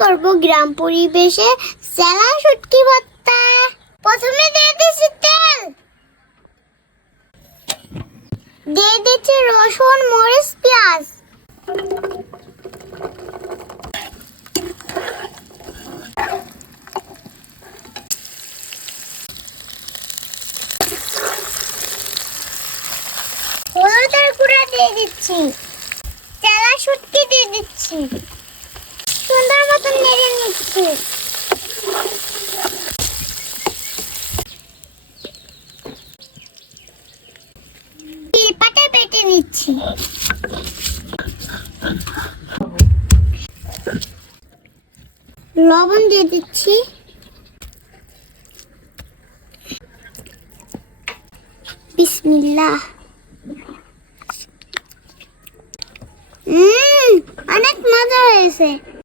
করব গ্রাম পরিবেশে চেলা শুটকি ভর্তা প্রথমে দিয়ে দিচ্ছি তেল। দিয়ে দিচ্ছি রসুন, মরিচ, পেঁয়াজ। হলুদের গুঁড়া দিয়ে দিচ্ছি। চেলা শুটকি দিয়ে দিচ্ছি। নেড়ে নিচ্ছি। লবণ দিয়ে দিচ্ছি। উম, অনেক মজা হয়েছে।